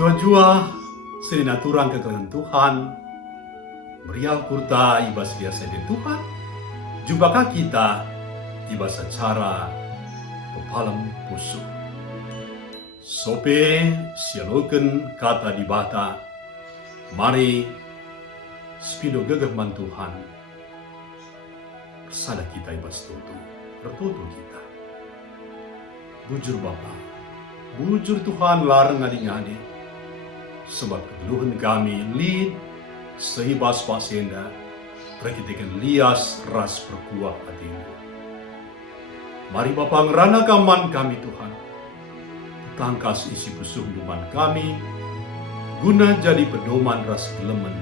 Jua-jua serina turang kekelen Tuhan, meriau kurta iba sedia sede Tuhan, jubakah kita iba secara pepalam pusu. Sope sialoken kata di bata, mari spido gegah man Tuhan, sada kita iba setutu, bertutu kita. Bujur Bapa, bujur Tuhan larang ngadi-ngadi, sebab keluhan kami lid sehibas pasenda prakitikan lias ras perkuah adina. Mari Bapa ngerana kaman kami Tuhan, tangkas isi pusuh duman kami, guna jadi pedoman ras gelemen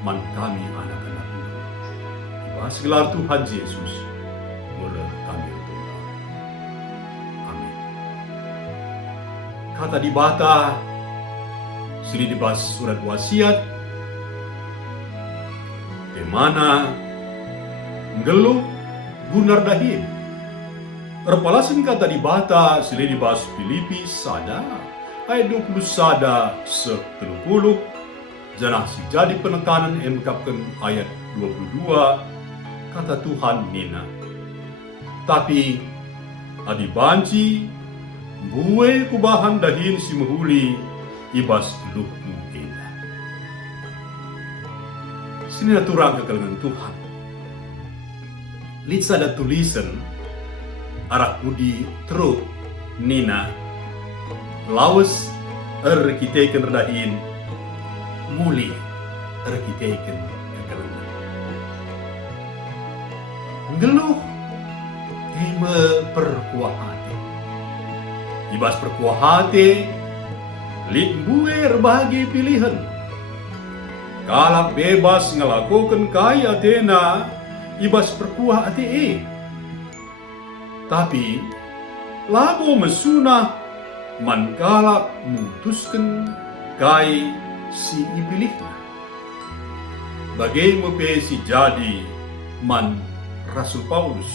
man kami anak-anakmu. Ibas gelar Tuhan Yesus, mulai kami berdoa. Amin. Kata di bata sili dibahas surat wasiat, di mana ngeluh gunar dahim. Erpalasin kata di bata sili dibahas Filipi sada, ayat 20 sada 10, janah si jadi penekanan emkapkan ayat 22, kata Tuhan nina. Tapi adi banci, buwe kubahan dahin si mehuli, ibas luhku ina. Sini turang kekelengan Tuhan. Litsa ada tulisan arah budi teruk nina lawas kiteken redahin muli kiteken kekelengan. Ngeluh hime perkuah hati. Ibas perkuah hati Litbuer bagi pilihan. Kalak bebas ngelakukan kaya Athena ibas perkuah ate. Tapi labo mesunah man kalak mutuskan kai si ipilihna. Bagai mepe si jadi man Rasul Paulus.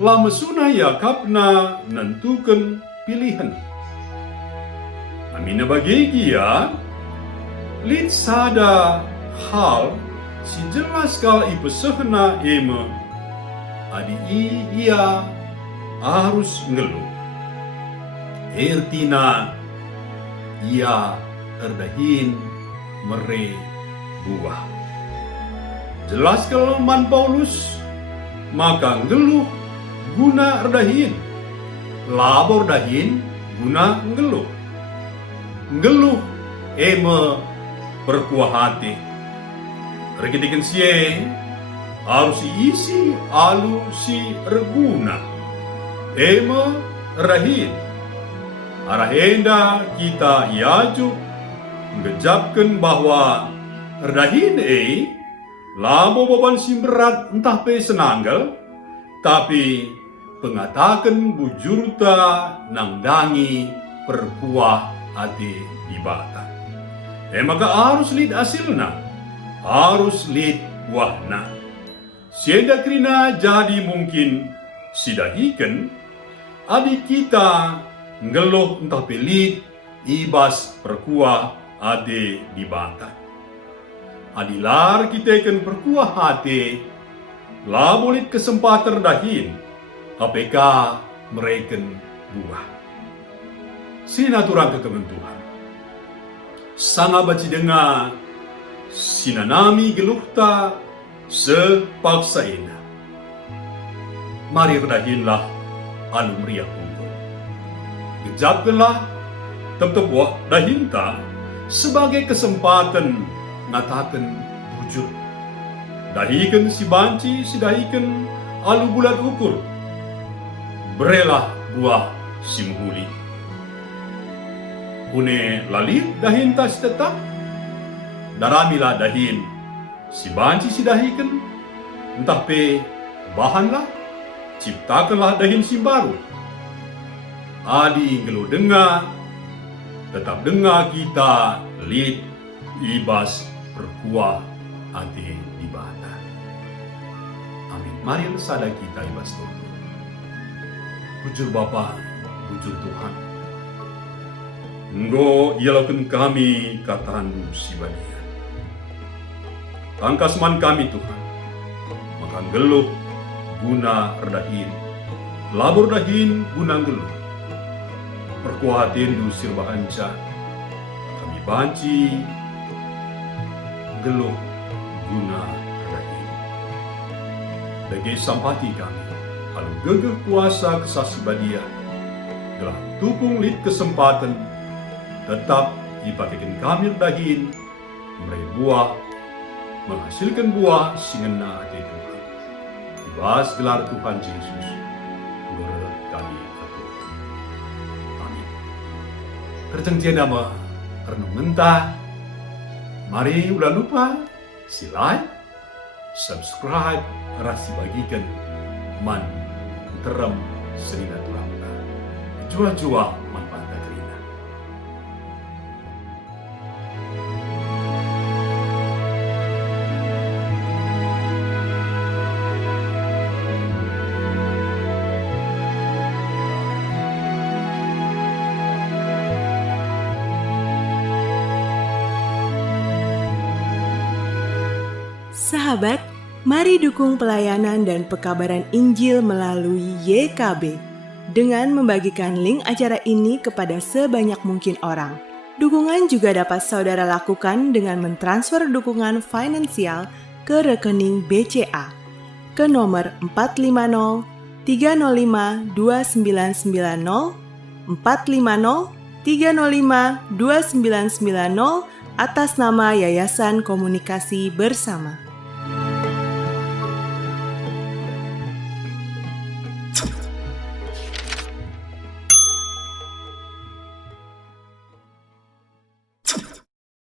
La mesunah yakapna nentukan pilihan. Amina bagi dia, lid sada hal si jelas kal ipesehna ema, adi ia harus ngeluh. Ertina ia erdahin mere buah. Jelas kalau man Paulus, maka ngeluh guna erdahin, labor dahin guna ngeluh. Ngeluh ema berkuah hati. Rekitikan siye harus isi alu si reguna. Ema rahin. Arahenda kita iaju ngejapkan bahwa rahin labo beban si berat entah pe senanggal, tapi pengatakan bujurta nangdangi perkuah ade di bata. Maka harus lid hasilna, harus lid buahna. Sieda krina jadi mungkin sidahikan adik kita ngeluh entah pelid ibas perkuah ade di bata. Adilar kita ikan perkuah hati, labolit kesempatan dahin, KPK mereken buah. Sinaturang kekemen Tuhan. Sanga baci dengar sinanami geluhta sepaksa ina. Mari redahinlah alu meriah unggul. Gejapkanlah tetap buah dahinta sebagai kesempatan ngatakan bujur. Dahikan si banci, si dahikan alu bulat ukur. Berelah buah si muhuli. Une lalit dahin tas tetap, daramilah dahin si banci si dahikan, entah pe bahanlah, ciptakanlah dahin si baru. Adi ngelu dengar, tetap dengar kita lit ibas perkuah ade di bata. Amin. Mari sada kita ibas Tuhan. Bujur Bapa, bujur Tuhan. Enggo ialakan kami katandu sibadia. Tangkasman kami Tuhan, makan geluh guna redahin, labur dahin guna geluh. Perkuatin du sirba anca, kami banci geluh guna redahin. Dagi sampati kami, alu gegeh kuasa kesasibadia, gelah tupung lit kesempatan, tetap dipakaikan kami dahin, meraih buah, menghasilkan buah singena hati Tuhan. Dibahas gelar Tuhan Yesus, guru kami aku. Amin. Tercengcia nama renung mentah. Mari udah lupa, si like, subscribe, rasi bagikan, man terem serina tulang ta. Jua-jua manfaat kerina. Sahabat, mari dukung pelayanan dan pekabaran Injil melalui YKB dengan membagikan link acara ini kepada sebanyak mungkin orang. Dukungan juga dapat saudara lakukan dengan mentransfer dukungan finansial ke rekening BCA ke nomor 450 305 2990 450 305 2990 atas nama Yayasan Komunikasi Bersama.